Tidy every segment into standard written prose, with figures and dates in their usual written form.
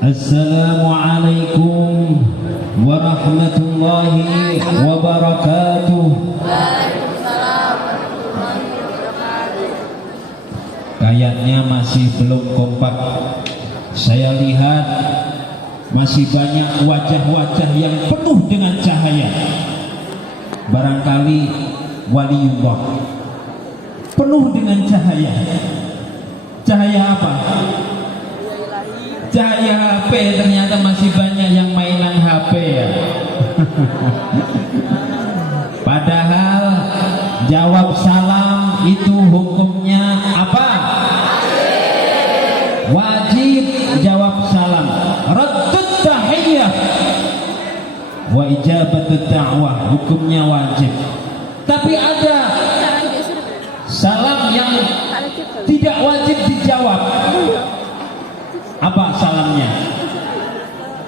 Assalamualaikum warahmatullahi wabarakatuh. Kayaknya masih belum kompak. Saya lihat masih banyak wajah-wajah yang penuh dengan cahaya. Barangkali waliullah penuh dengan cahaya. Cahaya apa? Cahaya HP. Ternyata masih banyak yang mainan HP ya. Padahal jawab salam itu hukumnya apa? Wajib jawab salam. Raddut tahiyyah wa ijabatut da'wah, hukumnya wajib. Tapi ada salam yang tidak wajib dijawab. Apa salamnya?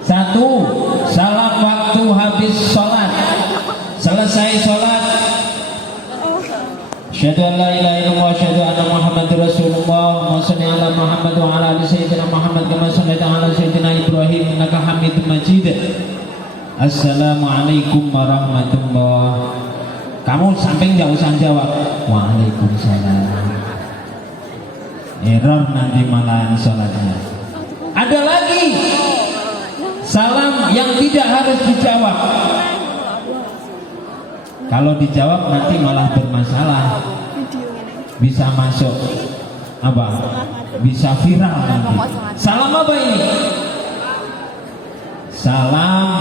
Satu, salam waktu habis sholat. Selesai sholat, asyhadu an la ilaha illallah wa asyhadu anna Muhammadar Rasulullah. Wa shalli ala Muhammad wa ala ali sayyidina Muhammad kama shallaita ala sayyidina Ibrahim innaka Hamidum Majid. Assalamualaikum warahmatullahi. Kamu sampai nggak usah jawab. Waalaikumsalam. Error nanti malahan sholatnya. Ada lagi salam yang tidak harus dijawab. Kalau dijawab nanti malah bermasalah. Bisa masuk apa? Bisa viral nanti. Salam apa ini? Salam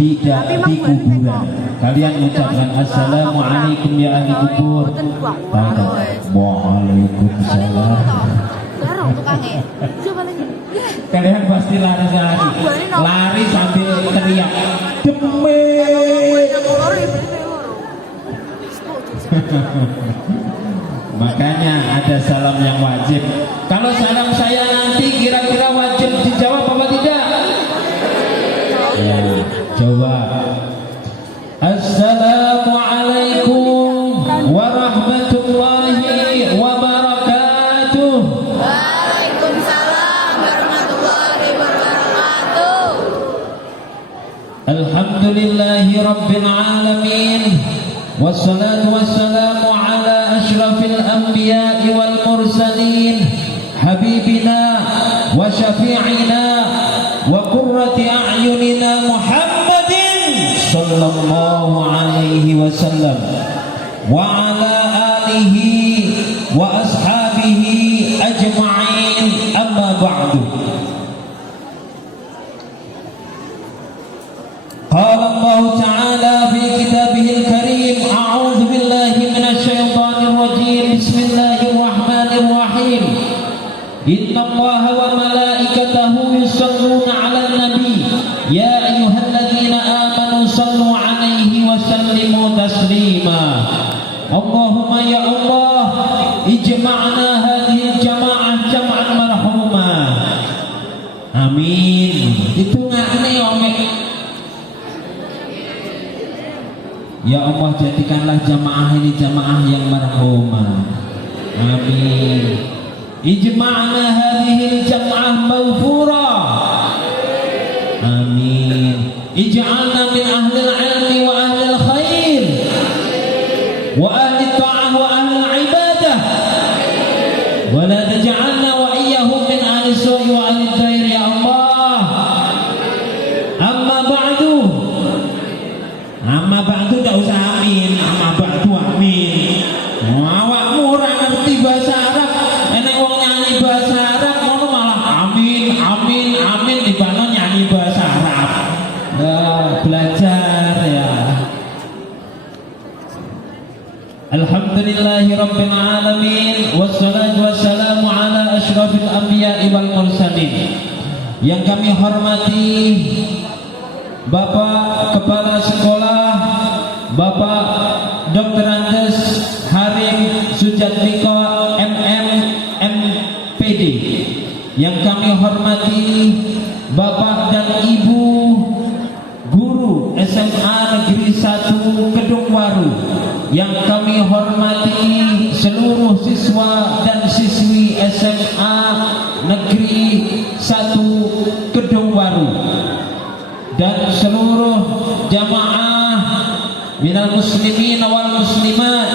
di kuburan. Kalian mengucapkan assalamualaikum ya ahli kubur. Waalaikumsalam. Kalian pasti lari sambil teriak demi. Makanya ada salam yang wajib. Kalau salam saya nanti kira-kira wajib dijawab apa tidak? Ya, coba. Assalamualaikum warahmatullahi wabarakatuh. Waalaikumsalam warahmatullahi wabarakatuh. Alhamdulillahi rabbil alamin. Wassalatu wassalamu ala asyrafil anbiya'i wal mursalin habibina wa syafi'ina wa qurrati a'yunina Muhammadin sallallahu alaihi wasallam wa ala alihi wa ashabihi ajma'in, amma ba'du. Qala Allah Ta'ala fi kitabihil karim, a'udzu billahi minasyaitonir rajim. Bismillahirrahmanirrahim. Inna Allaha wa malaikatahu yusholluna 'alan nabi ya ayyuhalladzina amanu shallu 'alaihi wa sallimu taslima. Allahumma ya Allah ijma'na hadhihi jama'ah jam'an marhumah. Amin. Itu ngakne omek. Ya Allah, jadikanlah jamaah ini jamaah yang marhumah. Amin. Ijma'na hadhil jam'ah maghfurah. Amin. Ij'alna min ahlil ilmi wa ahlil khair wa ahli ta'ah wa ahli ibadah. Wa la taj'alna wa iyyahum min ahli su'i wa ahli dair ya Allah. Amma ba'du. Amma ba'du tak usah amin. Amma ba'du amin. Awakmu ora ngerti bahasa Arab, enek wong nyanyi bahasa Arab ngono malah amin amin amin dibanding nyanyi bahasa Arab. Belajar ya. Alhamdulillahi rabbil alamin wassalatu wassalamu ala asyrafil anbiya'i wal mursalin. Yang kami hormati Bapak Kepala Sekolah, Bapak Dr. Andes Harim Sujatmiko MM MPD. Yang kami hormati Bapak dan Ibu Guru SMA Negeri 1 Kedungwaru. Yang kami hormati seluruh siswa dan siswi SMA Negeri 1 jamaah minal muslimin wal muslimat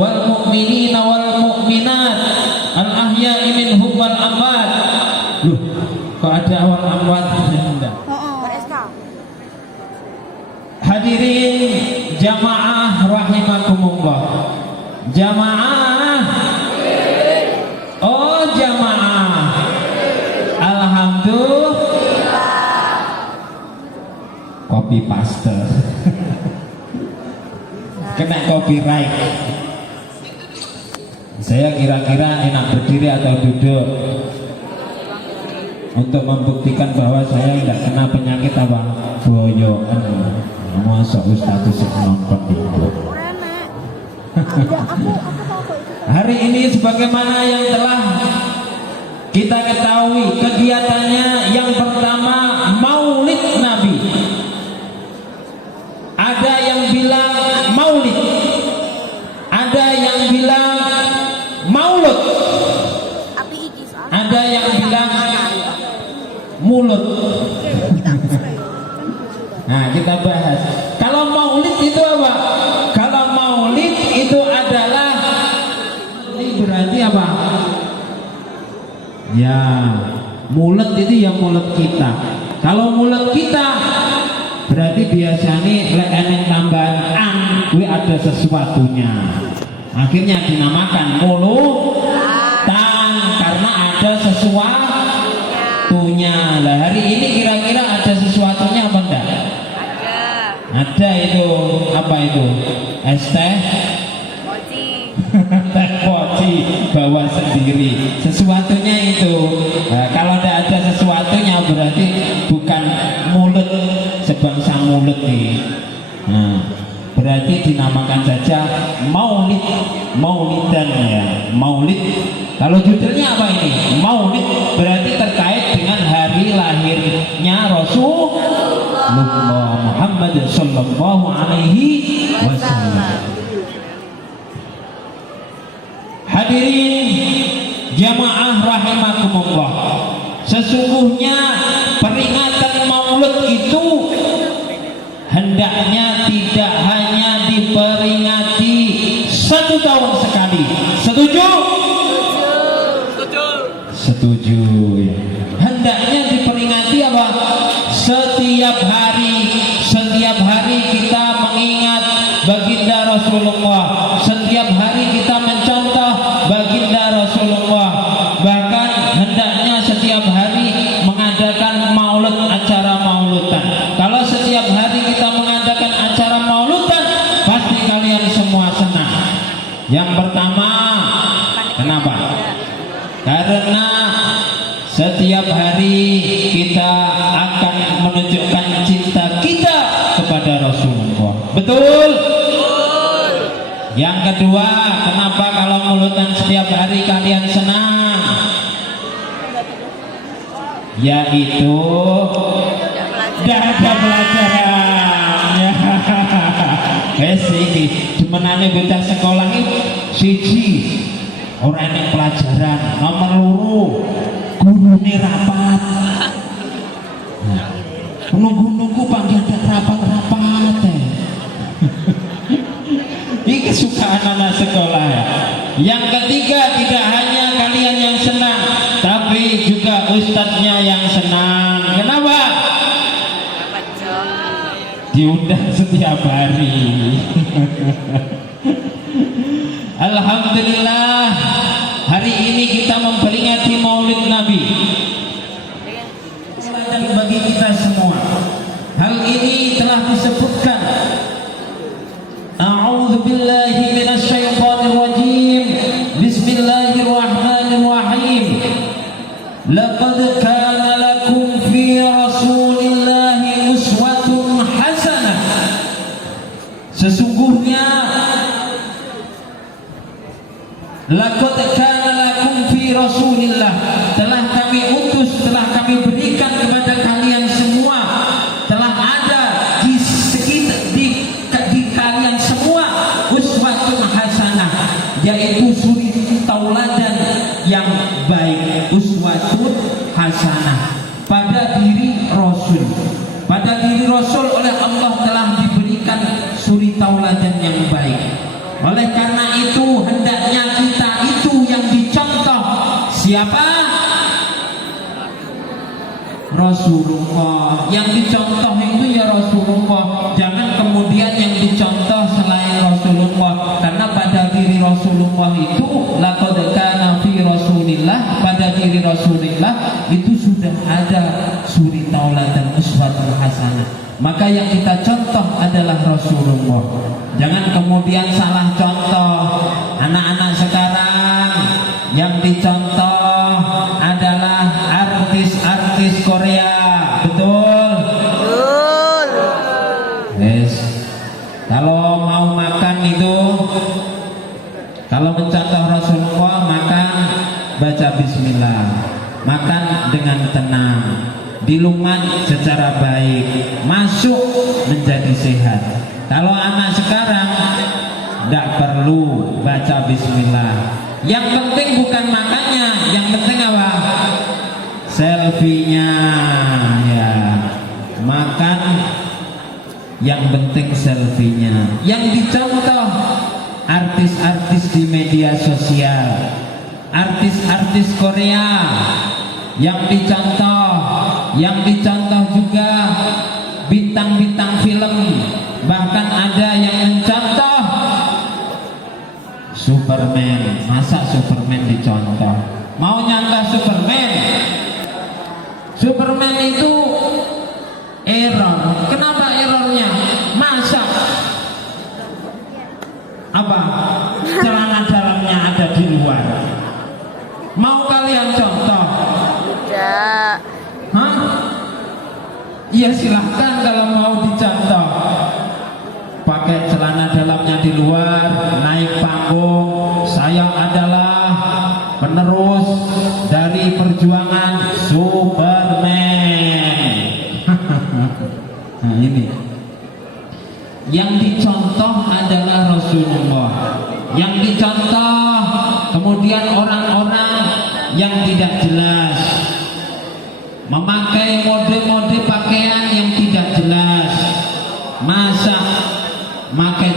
wal mu'minin wal mu'minat al ahya'i minhum wal amwat. Loh, kok ada wal amwat? Hadirin jamaah rahimakumullah. Jamaah. Oh, jamaah. Alhamdulillah. Copy paste. Kena copyright. Saya kira-kira enak berdiri atau duduk untuk membuktikan bahwa saya tidak kena penyakit apa boyokan. Masa Ustaz nonton itu. Hari ini sebagaimana yang telah kita ketahui kegiatannya, yang pertama Maulid Nabi. Ada yang bilang Maulid, ada yang bilang Maulud, ada yang bilang mulut. Nah, kita bahas. Kalau Maulid itu apa? Kalau Maulid itu adalah, ini berarti apa? Ya, mulut itu yang mulut kita. Kalau mulut kita berarti biasanya lek eneng tambahan an, kuwi ada sesuatunya. Akhirnya dinamakan mulutan karena ada sesuatunya. Lah hari ini kira-kira ada sesuatunya apa enggak? Ada itu, apa itu? Es teh teh poci bawa sendiri. Sesuatunya itu. Nah, kalau tidak ada sesuatunya berarti bukan mulut sebangsa mulut nih. Nah, berarti dinamakan saja Maulid, Maulidan ya, Maulid. Kalau judulnya apa ini? Maulid berarti terkait dengan hari lahirnya Rasulullah Muhammad sallallahu alaihi wasallam. Hadirin jamaah rahimakumullah, sesungguhnya peringatan Maulid itu hendaknya tidak hanya diperingati 1 tahun sekali. Setuju? Setuju ya. Hendaknya diperingati apa? Setiap hari. Setiap hari kita mengingat baginda Rasulullah. Setiap hari kita mencontoh baginda Rasulullah. Bahkan hendaknya setiap hari mengadakan maulud, acara mauludan. Kalau setiap hari kita mengadakan acara mauludan, pasti kalian semua senang. Yang pertama, kenapa? Karena setiap hari kita akan menunjukkan cinta kita kepada Rasulullah. Betul? Yang kedua, kenapa kalau mauludan setiap hari kalian senang? Yaitu tidak ada pelajaran ya. Wes iki demenane bocah sekolah iki siji ora enek pelajaran, nomor loro gurune rapat. Nunggu-nunggu panggil rapat-rapat. Ini kesukaan anak sekolah ya. Yang ketiga, tidak hanya kalian yang senang, tapi juga ustadznya yang senang. Kenapa? Diundang setiap hari. Alhamdulillah, hari ini kita memperingati Maulid Nabi. Dan bagi kita semua, hal ini telah disebutkan. A'udzu billahi minasyaitonir rajim. Bismillahirrahmanirrahim. Laqad kana lakum fi Rasulillahi uswatun hasanah. Sesungguhnya laqad kana lakum fi Rasulillah, telah kami utus, telah kami berikan kepada kalian semua, telah ada di kalian semua uswatun hasanah, yaitu suri tauladan yang baik. Uswatun hasanah pada diri Rasul, pada diri Rasul oleh Allah telah Rasulullah. Yang dicontoh itu ya Rasulullah. Jangan kemudian yang dicontoh selain Rasulullah. Karena pada diri Rasulullah itu laqad kana fi Rasulillah, pada diri Rasulillah itu sudah ada suri tauladan uswatul hasanah. Maka yang kita contoh adalah Rasulullah. Jangan kemudian salah contoh. Anak-anak sekarang yang dicontoh adalah artis-artis Korea. Betul? Betul. Yes. Kalau mau makan itu, kalau mencontoh Rasulullah, makan baca bismillah, makan dengan tenang, dilumat secara baik, masuk menjadi sehat. Kalau anak sekarang tidak perlu baca bismillah. Yang penting bukan makannya, yang penting apa? Selfie-nya ya. Makan yang penting selfie-nya. Yang dicontoh artis-artis di media sosial, artis-artis Korea yang dicontoh juga bintang-bintang film. Bahkan ada yang mencontoh Superman. Masa Superman dicontoh? Mau nyontoh Superman? Superman itu error. Kenapa errornya? Masa apa? Celana dalamnya ada di luar. Mau kalian contoh? Tidak. Hah? Iya silahkan kalau mau dicontoh. Pakai celana dalamnya di luar, naik panggung. Saya adalah penerus dari perjuangan Superman. Nah ini yang dicontoh adalah Rasulullah. Yang dicontoh kemudian orang-orang yang tidak jelas, memakai mode-mode pakaian yang tidak jelas. Masa pakai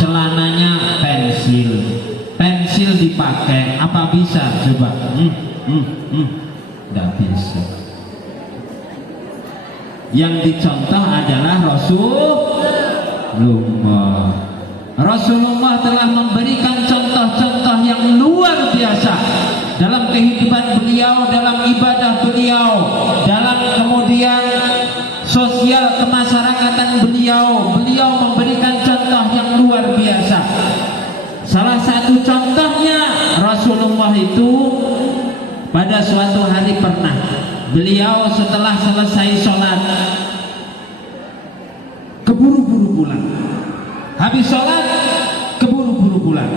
celananya pensil dipakai, apa bisa coba? Tidak bisa. Yang dicontoh adalah Rasulullah. Rasulullah telah memberikan contoh-contoh yang luar biasa dalam kehidupan beliau, dalam ibadah beliau, dalam kemudian sosial kemasyarakatan beliau. Beliau memberikan contoh yang luar biasa. Salah satu contohnya Rasulullah itu pada suatu hari pernah beliau setelah selesai sholat keburu-buru pulang. Habis sholat keburu-buru pulang.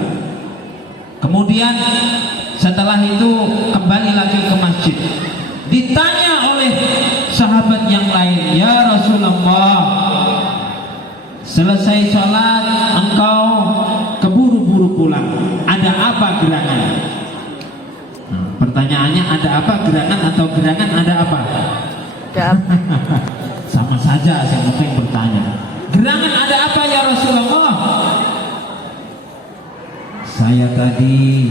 Kemudian setelah itu kembali lagi ke masjid. Ditanya oleh sahabat yang lain, ya Rasulullah, selesai sholat engkau keburu-buru pulang, ada apa gerangan? Pertanyaannya ada apa gerangan atau gerangan ada apa? Sama saja, yang penting bertanya. Gerangan ada apa ya Rasulullah? Saya tadi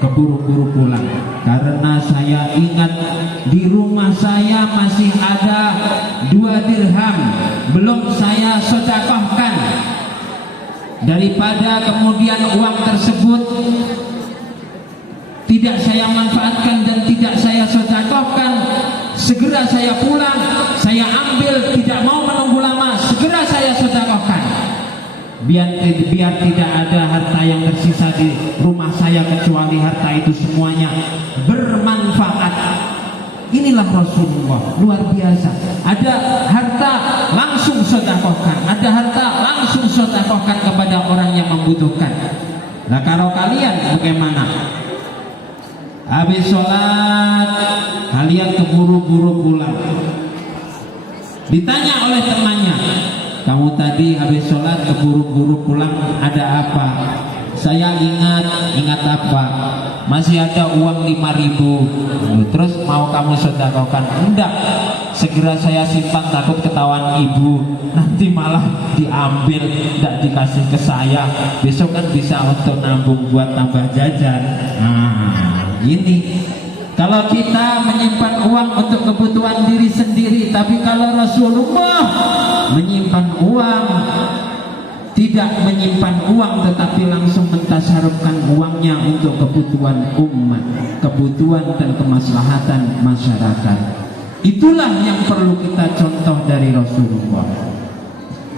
keburu-buru pulang karena saya ingat di rumah saya masih ada 2 dirham belum saya sedekahkan. Daripada kemudian uang tersebut tidak saya manfaatkan dan tidak saya sedekahkan, segera saya pulang, saya ambil, tidak mau menunggu lama, segera saya sedekahkan. Biar tidak ada harta yang tersisa di rumah saya kecuali harta itu semuanya bermanfaat. Inilah Rasulullah, luar biasa. Ada harta langsung sedekahkan, ada harta langsung sedekahkan kepada orang yang membutuhkan. Nah kalau kalian bagaimana? Habis sholat kalian keburu-buru pulang. Ditanya oleh temannya, kamu tadi habis sholat keburu-buru pulang ada apa? Saya ingat apa? Masih ada uang 5.000. Terus mau kamu sedekahkan? Enggak, segera saya simpan, takut ketahuan ibu, nanti malah diambil, enggak dikasih ke saya. Besok kan bisa untuk nabung buat tambah jajan. Nah ini Kalau kita menyimpan uang untuk kebutuhan diri sendiri, tapi kalau Rasulullah menyimpan uang, tidak menyimpan uang tetapi langsung mentasarufkan uangnya untuk kebutuhan umat, kebutuhan dan kemaslahatan masyarakat. Itulah yang perlu kita contoh dari Rasulullah.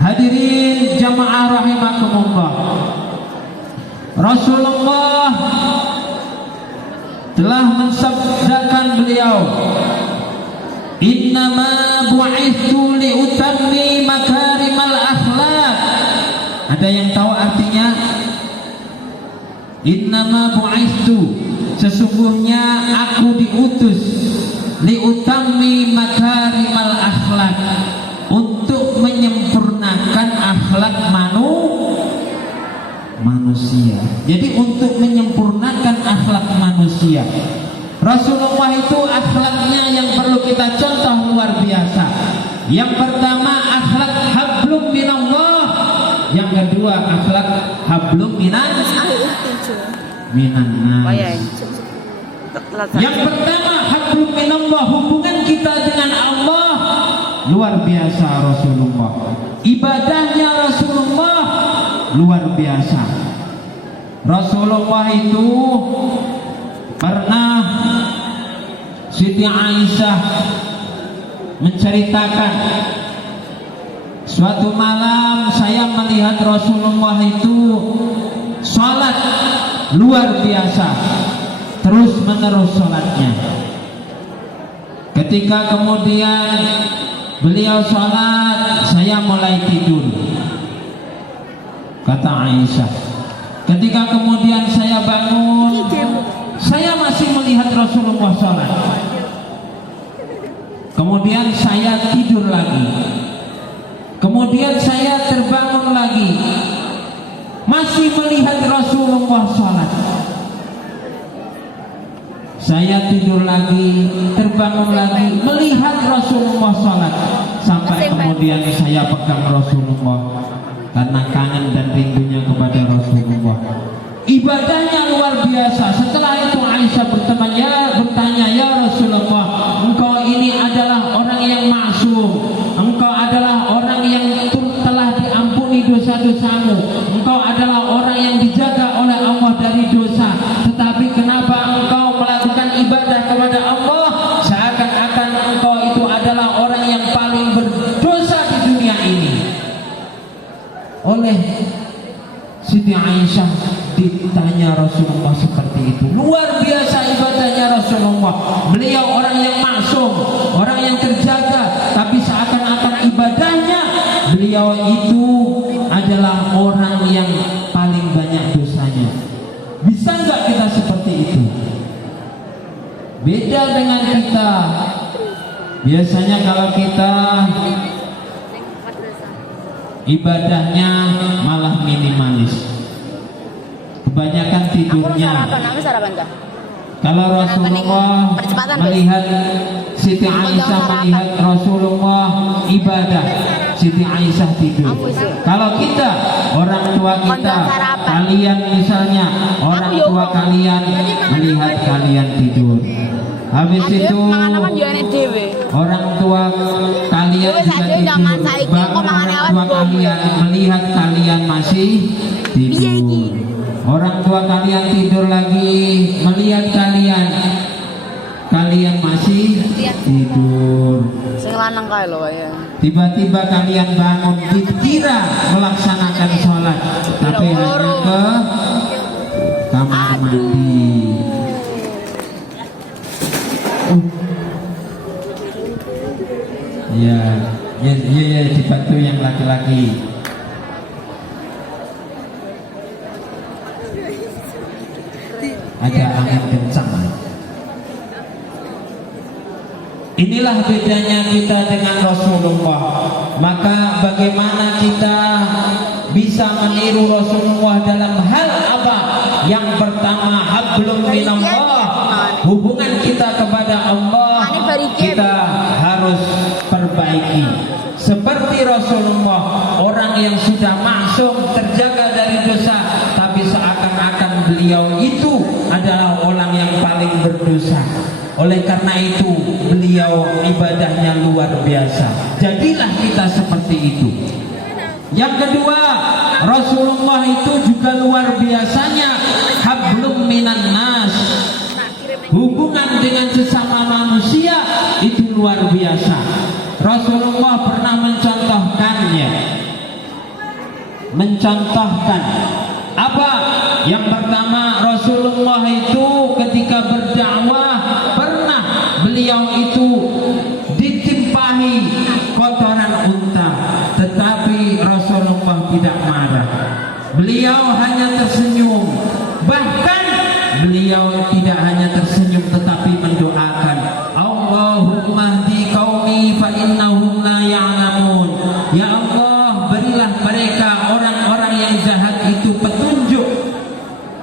Hadirin jamaah rahimakumullah, Rasulullah telah mensabdakan beliau, innama bu'ithu liutammi makarimal akhlak. Ada yang tahu artinya? Innama bu'ithu, sesungguhnya aku diutus, liutammi makarimal akhlak, untuk menyempurnakan akhlak manusia. Jadi untuk menyempurnakan akhlak manusia, Rasulullah itu akhlaknya yang perlu kita contoh luar biasa. Yang pertama akhlak hablum minallah, yang kedua akhlak hablum minan nas. Yang pertama hablum minallah, hubungan kita dengan Allah luar biasa Rasulullah. Ibadahnya Rasulullah luar biasa. Rasulullah itu pernah Siti Aisyah menceritakan, suatu malam saya melihat Rasulullah itu sholat luar biasa, terus menerus sholatnya. Ketika kemudian beliau sholat, saya mulai tidur, kata Aisyah. Ketika kemudian saya bangun, saya masih melihat Rasulullah sholat. Kemudian saya tidur lagi. Kemudian saya terbangun lagi, masih melihat Rasulullah sholat. Saya tidur lagi, terbangun lagi, melihat Rasulullah sholat. Sampai kemudian saya pegang Rasulullah karena kangen dan rindunya kepada Rasulullah. Ibadahnya luar biasa. Setelah itu Aisyah bertanya, ya Rasulullah, engkau ini adalah orang yang maksum, engkau adalah orang yang telah diampuni dosa-dosamu, engkau adalah orang yang dijaga oleh Allah dari dosa, tetapi kenapa engkau melakukan ibadah kepada Allah seakan-akan engkau itu adalah orang yang paling berdosa di dunia ini? Oleh Siti Aisyah ditanya Rasulullah seperti itu. Luar biasa ibadahnya Rasulullah. Beliau orang yang maksum, orang yang terjaga, tapi seakan-akan ibadahnya beliau itu adalah orang yang paling banyak dosanya. Bisa nggak kita seperti itu? Beda dengan kita. Biasanya kalau kita ibadahnya malah minimalis, kebanyakan tidurnya. Kalau Rasulullah melihat Siti Aisyah melihat Rasulullah ibadah, Siti Aisyah tidur. Kalau kita, orang tua kita, kalian misalnya, orang tua kalian melihat kalian tidur, habis itu orang tua kalian juga tidur, bahkan orang tua kalian melihat kalian masih tidur. Orang tua kalian tidur lagi, melihat kalian masih tidur. Tiba-tiba kalian bangun, dikira melaksanakan sholat, tapi hanya ke kamar mandi. Ya, dibantu yang laki-laki. Ada angin kencang. Inilah bedanya kita dengan Rasulullah. Maka bagaimana kita bisa meniru Rasulullah dalam hal apa? Yang pertama, hablum minallah, hubungan kita kepada Allah kita harus perbaiki. Seperti Rasulullah, orang yang sudah maksum, terjaga dari dosa, tapi seakan-akan beliau itu adalah orang yang paling berdosa, Oleh karena itu beliau ibadahnya luar biasa. Jadilah kita seperti itu. Yang kedua, Rasulullah itu juga luar biasanya hablum minan nas. Hubungan dengan sesama manusia itu luar biasa. Rasulullah pernah mencontohkan apa? Yang pertama, Rasulullah itu ketika berdakwah pernah beliau itu ditimpahi kotoran unta, tetapi Rasulullah tidak marah. Beliau hanya tersenyum. Bahkan beliau tidak hanya tersenyum tetapi mendoakan, Allahumma hdi qaumi fa innahum la ya'lamun. Ya Allah, berilah mereka orang-orang yang jahat itu petunjuk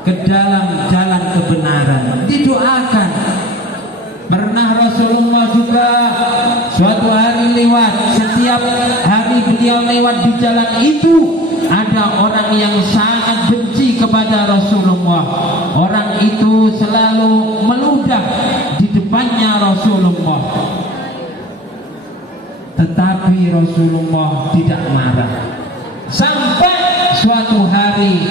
ke dalam jalan kebenaran. Didoakan. Pernah Rasulullah juga suatu hari lewat, setiap hari beliau lewat di jalan itu ada orang yang sangat benci kepada Rasulullah. Orang itu selalu meludah di depannya Rasulullah, tetapi Rasulullah tidak marah. Sampai suatu hari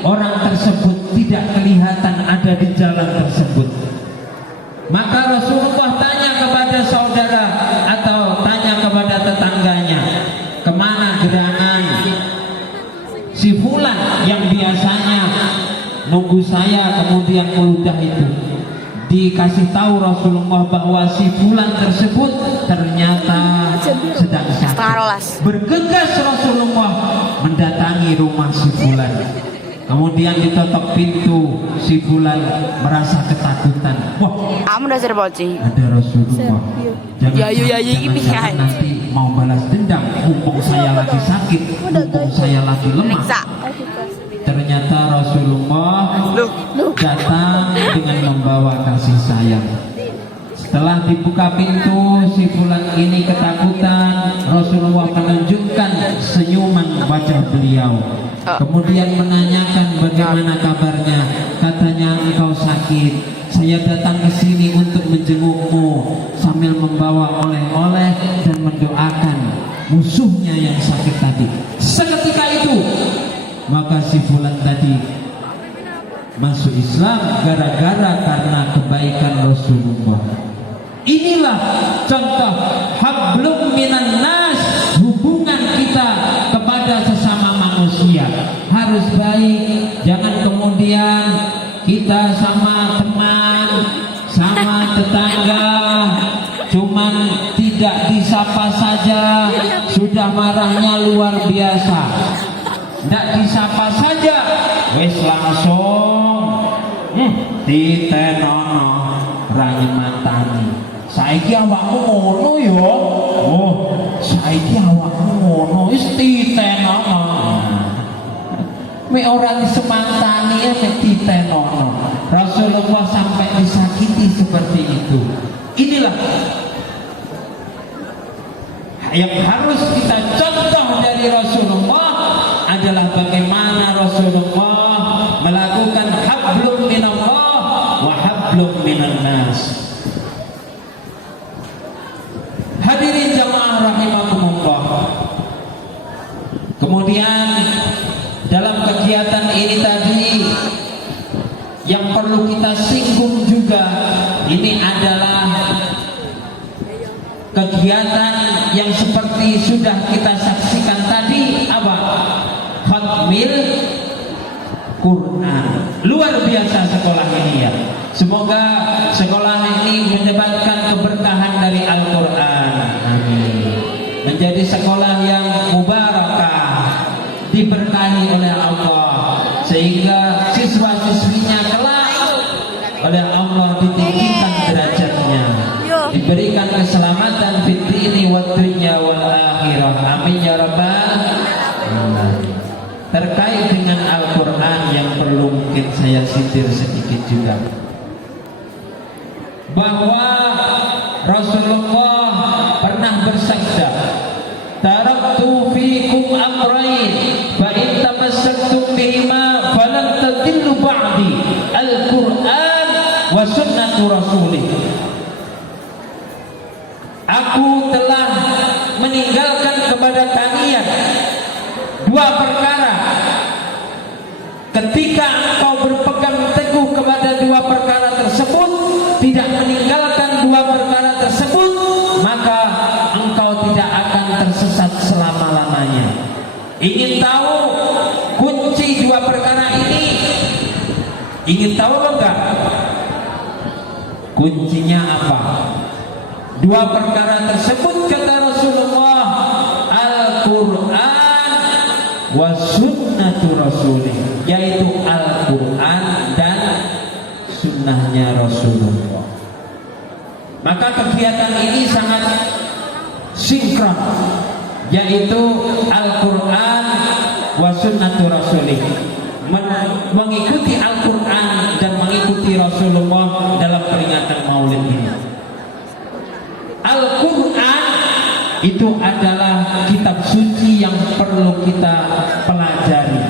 orang tersebut tidak kelihatan ada di jalan tersebut. Maka Rasulullah tanya kepada saudara atau tanya kepada tetangganya, kemana gerangan si fulan yang biasanya nunggu saya kemudian meludah itu? Dikasih tahu Rasulullah bahwa si fulan tersebut ternyata sedang sakit. Bergegas Rasulullah mendatangi rumah si fulan. Kemudian ditutup pintu, si fulan merasa ketakutan. Wah, ada Rasulullah. Jangan nanti mau balas dendam, mumpung saya lagi sakit, mumpung saya lagi lemah. Ternyata Rasulullah datang dengan membawa kasih sayang. Setelah dibuka pintu, si fulan ini ketakutan. Rasulullah menunjukkan senyuman wajah beliau. Kemudian menanyakan bagaimana kabarnya. Katanya, engkau sakit. Saya datang ke sini untuk menjengukmu sambil membawa oleh-oleh dan mendoakan musuhnya yang sakit tadi. Seketika itu, maka si fulan tadi masuk Islam gara-gara karena kebaikan Rasulullah. Inilah contoh hablum minan nas, hubungan kita kepada sesama manusia harus baik. Jangan kemudian kita sama teman, sama tetangga cuman tidak disapa saja sudah marahnya luar biasa. Tidak disapa saja wis langsung ditenono rangi mantani. Saiki awakmu ngono ya. Oh, saiki awakmu ngono wis ditenono. Mek ora disemantani ya mek ditenono. Rasulullah sampai disakiti seperti itu. Inilah yang harus kita contoh dari Rasulullah adalah bagaimana Rasulullah melakukan hablum minallah wa hablum minan nas. Hadirin jamaah rahimakumullah. Kemudian dalam kegiatan ini tadi yang perlu kita singgung juga, ini adalah kegiatan yang seperti sudah kita saksikan tadi, apa? Khatmil Quran. Luar biasa sekolah ini ya. Semoga sekolah ini mendapatkan keberkahan dari Al-Quran. Amin. Menjadi sekolah yang mubarakah, diberkahi oleh Allah, sehingga siswa-siswinya kelak oleh Allah ditinggikan derajatnya, diberikan keselamatan fid dini wad dunya wal akhirah. Amin ya rabbal alamin. Terkait dengan Al-Quran yang perlu mungkin saya sindir sedikit juga, bahwa Rasulullah pernah bersabda, taraktu fikum amrayn fa in tamassaktum bihima falan tadillu ba'di, Al-Quran wa sunnatu rasulih. aku telah meninggalkan kepada kalian dua perkara. Ketika engkau berpegang teguh kepada dua perkara tersebut, tidak meninggalkan dua perkara tersebut, maka engkau tidak akan tersesat selama-lamanya. Ingin tahu kunci dua perkara ini? Ingin tahu atau enggak? Kuncinya apa? Dua perkara tersebut kata Rasulullah, Al-Quran wa sunnatu rasulih, yaitu Al-Quran dan sunnahnya Rasulullah. Maka kegiatan ini sangat sinkron, yaitu Al-Quran wa sunnatu rasulih, mengikuti Al-Quran dan mengikuti Rasulullah dalam peringatan Maulid ini. Al-Quran itu adalah kitab suci yang perlu kita pelajari,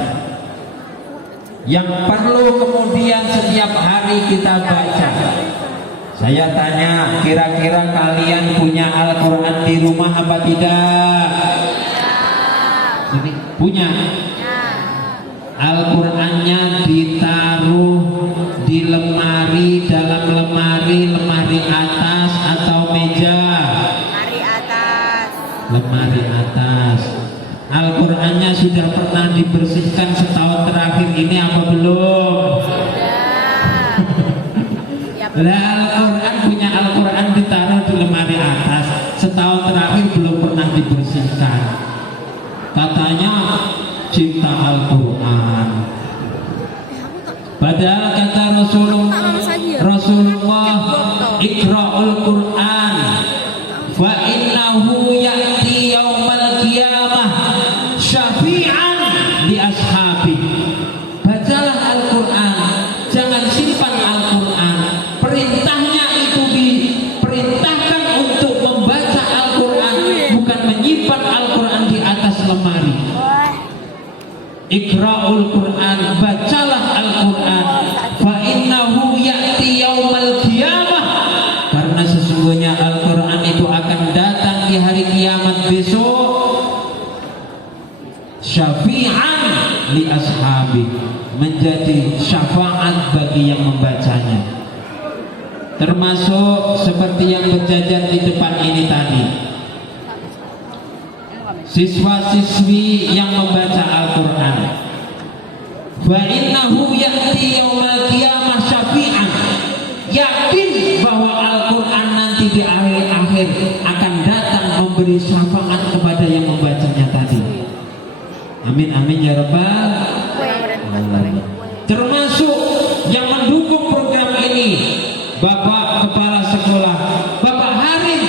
yang perlu kemudian setiap hari kita baca. Saya tanya, kira-kira kalian punya Al-Quran di rumah apa tidak? Punya. Al-Qurannya ditaruh di lemari, dalam lemari atas atau meja? Lemari atas. Al-Qurannya sudah pernah dibersihkan setahun terakhir ini apa belum? Lah, Al-Quran punya Al-Quran ditaruh di lemari atas, setahun terakhir belum pernah dibersihkan. Katanya cinta Al-Quran. Padahal kata Rasulullah, Iqra'ul Quran fa innahu ya'ti yaumal qiyamah syafi'an li ashabi. Bacalah Al-Quran, jangan simpan Al-Quran. Perintahnya itu diperintahkan untuk membaca Al-Quran, bukan menyimpan Al-Quran di atas lemari. Iqra'ul Quran, bacalah Al-Quran, fa innahu ya'ti yaumal qiyamah, karena sesungguhnya Al-Quran itu akan datang di hari kiamat besok, syafi'an li ashabi, menjadi syafaat bagi yang membacanya. Termasuk seperti yang berjajar di depan ini tadi, siswa-siswi yang membaca Al-Quran, fa innahu ya'ti yaumal qiyamah syafi'an, yakin bahwa Al-Quran nanti di akhir-akhir akan datang memberi syafaat kepada yang membacanya tadi. Amin amin ya rabbal alamin. Termasuk yang mendukung program ini, Bapak Kepala Sekolah, Bapak Harim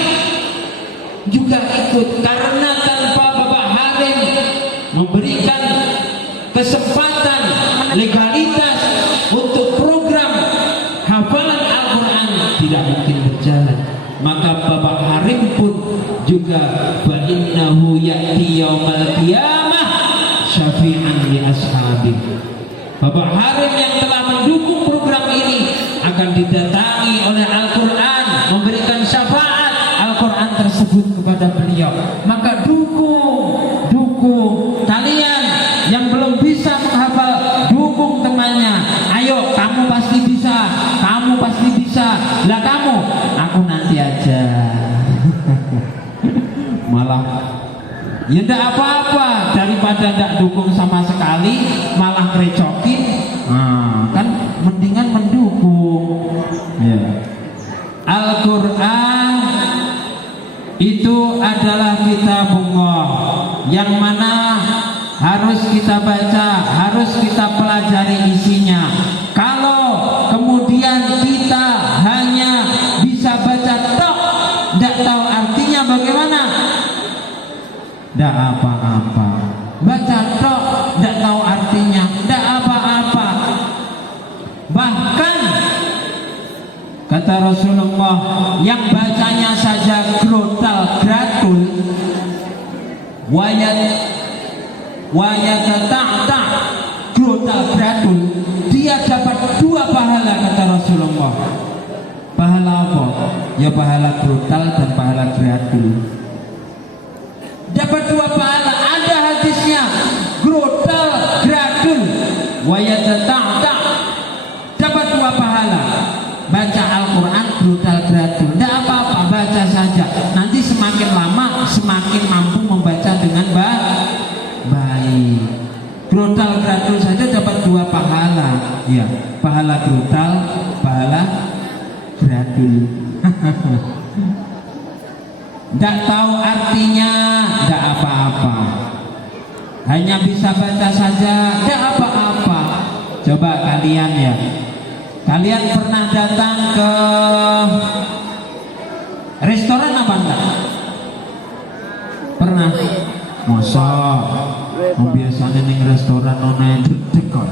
juga ikut, karena tanpa Bapak Harim memberikan kesempatan legalitas untuk program hafalan Al-Quran tidak mungkin berjalan. Maka Bapak Harim pun juga fa innahu ya'ti yaumal qiyamah syafi'an li ashabi. Bapak Harim yang telah mendukung program ini akan didatangi oleh Al-Quran, memberikan syafaat Al-Quran tersebut kepada beliau. Maka dukung kalian yang belum bisa menghafal, dukung temannya. Ayo, kamu pasti bisa, kamu pasti bisa. Lah kamu, aku nanti aja. Malah ya tidak apa-apa, daripada tidak dukung sama sekali malah ngerecokin. Kan mendingan mendukung ya. Al-Quran itu adalah kitabullah yang mana harus kita baca, harus kita pelajari isinya. Kalau kemudian kita hanya bisa baca tok, tidak tahu artinya bagaimana, tidak apa-apa. Baca tok, tidak tahu artinya, tidak apa-apa. Bahkan kata Rasulullah, yang bacanya saja grotal gratul, wayatata grotal gratul, dia dapat 2 pahala kata Rasulullah. Pahala apa? ya pahala brutal dan pahala gradul. Dapat dua pahala, ada hadisnya, brutal, gradul, wayatata, dapat dua pahala. Baca Al-Quran brutal gradul, tidak apa-apa, baca saja. Nanti semakin lama semakin mampu membaca dengan baik. Brutal gradul saja dapat dua pahala, ya, pahala brutal, pahala gradul. Tidak tahu artinya, tidak apa-apa. Hanya bisa baca saja, tidak apa-apa. Coba kalian ya, kalian pernah datang ke restoran apa enggak? Pernah? Masa? Biasanya nih restoran nona dedek kok.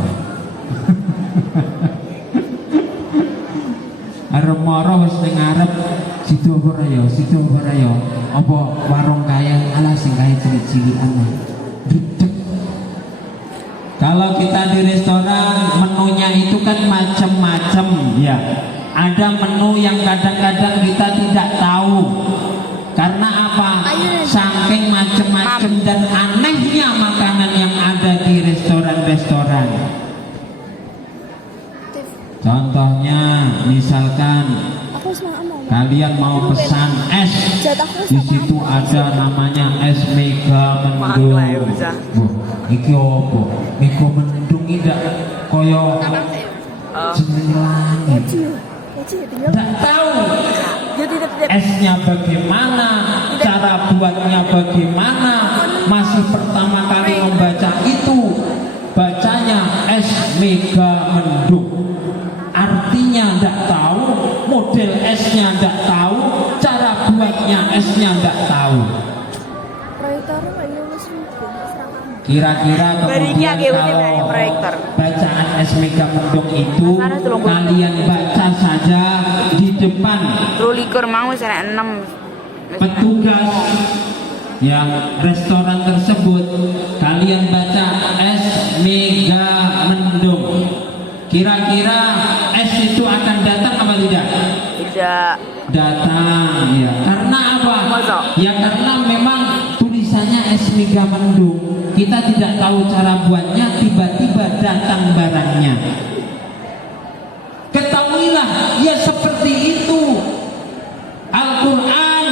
Arep moro wis ning ngarep situ ora ya, situ ora ya. Apa warung kaya ala sing kaya cilik-cilikan. Dedek. Kalau kita di restoran menunya itu kan macam-macam ya. Ada menu yang kadang-kadang kita tidak tahu. Karena apa? Saking macam-macam dan anehnya makanan yang ada di restoran-restoran. Contohnya, misalkan kalian mau pesan es, di situ ada namanya es mega mendung. Iki apa? Mega mendung tidak koyo jeneng langit. Tidak tahu esnya bagaimana, cara buatnya bagaimana. Masih pertama kali membaca itu, bacanya es mega mendung. Artinya tidak tahu, model esnya tidak tahu, cara buatnya esnya tidak tahu. Kira-kira kemudian kalau bacaan es mega mendung itu kalian baca saja di depan petugas yang restoran tersebut, kalian baca es mega mendung. Kira-kira es itu akan datang apa tidak? Tidak. Datang ya. Karena apa? Ya karena memang tulisannya es mega mendung. Kita tidak tahu cara buatnya, tiba-tiba datang barangnya. Ketahuilah, ya seperti itu. Al-Quran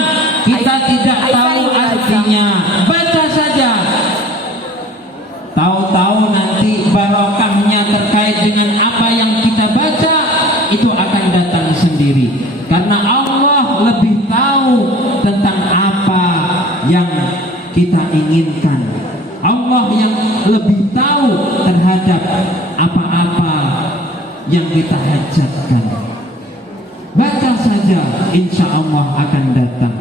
kita tidak tahu artinya, baca saja. Tahu-tahu nanti barokahnya terkait dengan apa yang kita baca itu akan datang sendiri. Karena Allah lebih tahu tentang apa yang kita inginkan. Allah yang lebih tahu terhadap apa-apa yang kita hajatkan. Baca saja, insya Allah akan datang.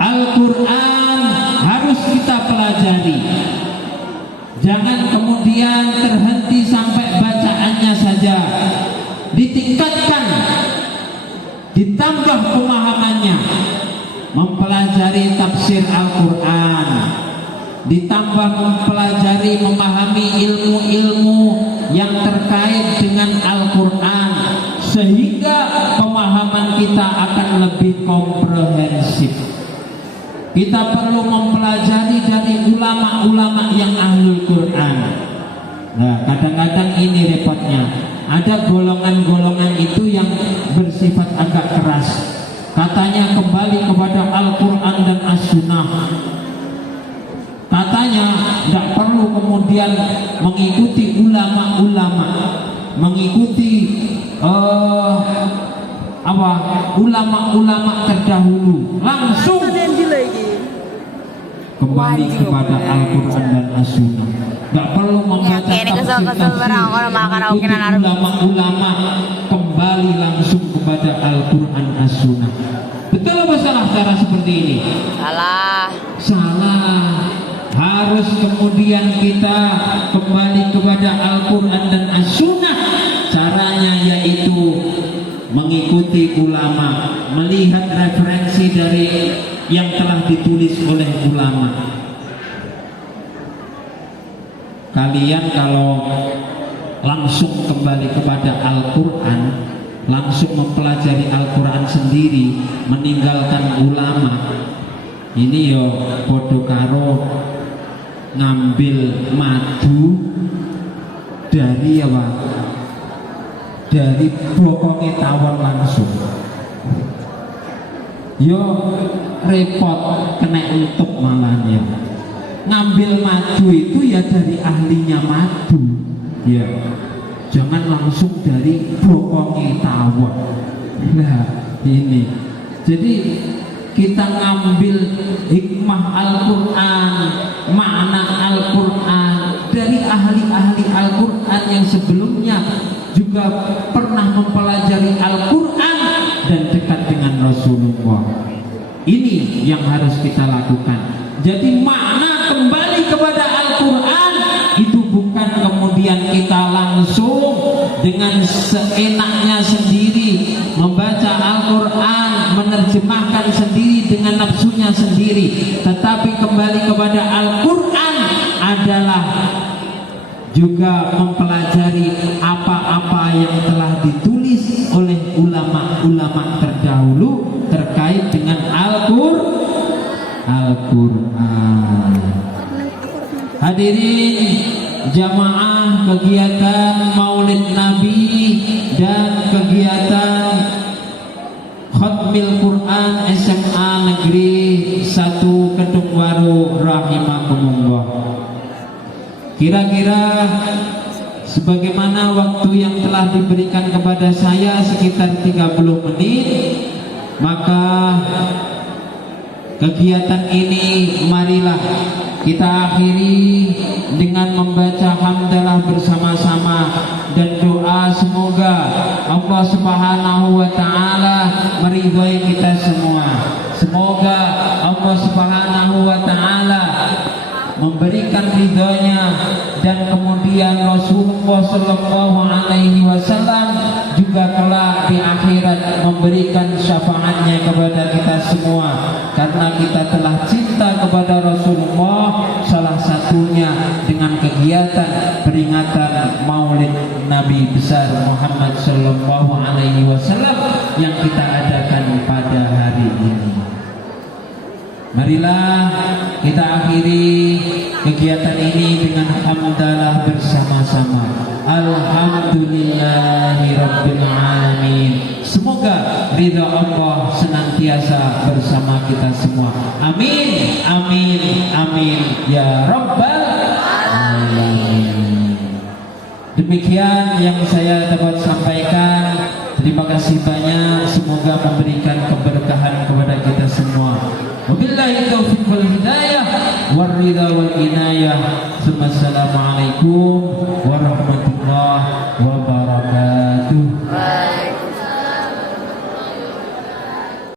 Al-Quran harus kita pelajari. Jangan kemudian terhenti sampai bacaannya saja. Ditingkatkan, ditambah pemahamannya. Mempelajari tafsir Al-Quran, ditambah mempelajari, memahami ilmu-ilmu yang terkait dengan Al-Quran, sehingga pemahaman kita akan lebih komprehensif. Kita perlu mempelajari dari ulama-ulama yang ahlul Quran. Nah, kadang-kadang ini repotnya, ada golongan-golongan itu yang bersifat agak keras. Katanya kembali kepada Al-Quran dan As-Sunnah. Katanya tidak perlu kemudian mengikuti ulama-ulama, mengikuti ulama-ulama terdahulu. Langsung kembali kepada Al-Quran dan As-Sunnah. Tidak perlu membaca tafsir-tafsir, ulama-ulama, kembali langsung kepada Al-Quran As-Sunnah. Betul apa salah cara seperti ini? Salah. Harus kemudian kita kembali kepada Al-Quran dan As-Sunnah. Caranya yaitu mengikuti ulama, melihat referensi dari yang telah ditulis oleh ulama. Kalian kalau langsung kembali kepada Al-Quran, langsung mempelajari Al-Quran sendiri, meninggalkan ulama, ini yo podo karo ngambil madu dari apa? Dari bokongnya tawon langsung. Yo repot, kena untuk malahnya. Ngambil madu itu ya dari ahlinya madu, ya. Jangan langsung dari bokongnya tawon. Nah ini, jadi kita ngambil hikmah Al-Quran, makna Al-Quran dari ahli-ahli Al-Quran yang sebelumnya juga pernah mempelajari Al-Quran dan dekat dengan Rasulullah. Ini yang harus kita lakukan. Jadi makna kembali kepada Al-Quran itu bukan kemudian kita langsung dengan seenaknya sendiri membaca Al-Quran, menerjemahkan sendiri dengan nafsunya sendiri, tetapi kembali kepada Al-Quran adalah juga mempelajari apa-apa yang telah ditulis oleh ulama-ulama terdahulu terkait dengan Al-Quran. Hadirin jamaah kegiatan Maulid Nabi dan kegiatan Khatmil Quran SMA Negeri 1 Kedungwaru rahimakumullah. Kira-kira sebagaimana waktu yang telah diberikan kepada saya sekitar 30 menit, maka kegiatan ini marilah kita akhiri dengan membaca hamdalah bersama-sama dan doa semoga Allah Subhanahu wa taala meridhai kita semua. Semoga Allah Subhanahu wa taala memberikan ridhonya dan kemudian Rasulullah Sallallahu Alaihi Wasallam juga kelak di akhirat memberikan syafaatnya kepada kita semua karena kita telah cinta kepada Rasulullah, salah satunya dengan kegiatan peringatan Maulid Nabi besar Muhammad Sallallahu Alaihi Wasallam yang kita adakan pada hari ini. Marilah kita akhiri kegiatan ini dengan hamdalah bersama-sama. Alhamdulillahirabbil alamin. Semoga ridha Allah senantiasa bersama kita semua. Amin, amin, amin ya rabbal alamin. Demikian yang saya dapat sampaikan. Terima kasih banyak. Semoga memberikan keberkahan kepada kita semua. Wabillahi taufiq wal hidayah war ridha wal inayah. Assalamualaikum warahmatullahi wabarakatuh.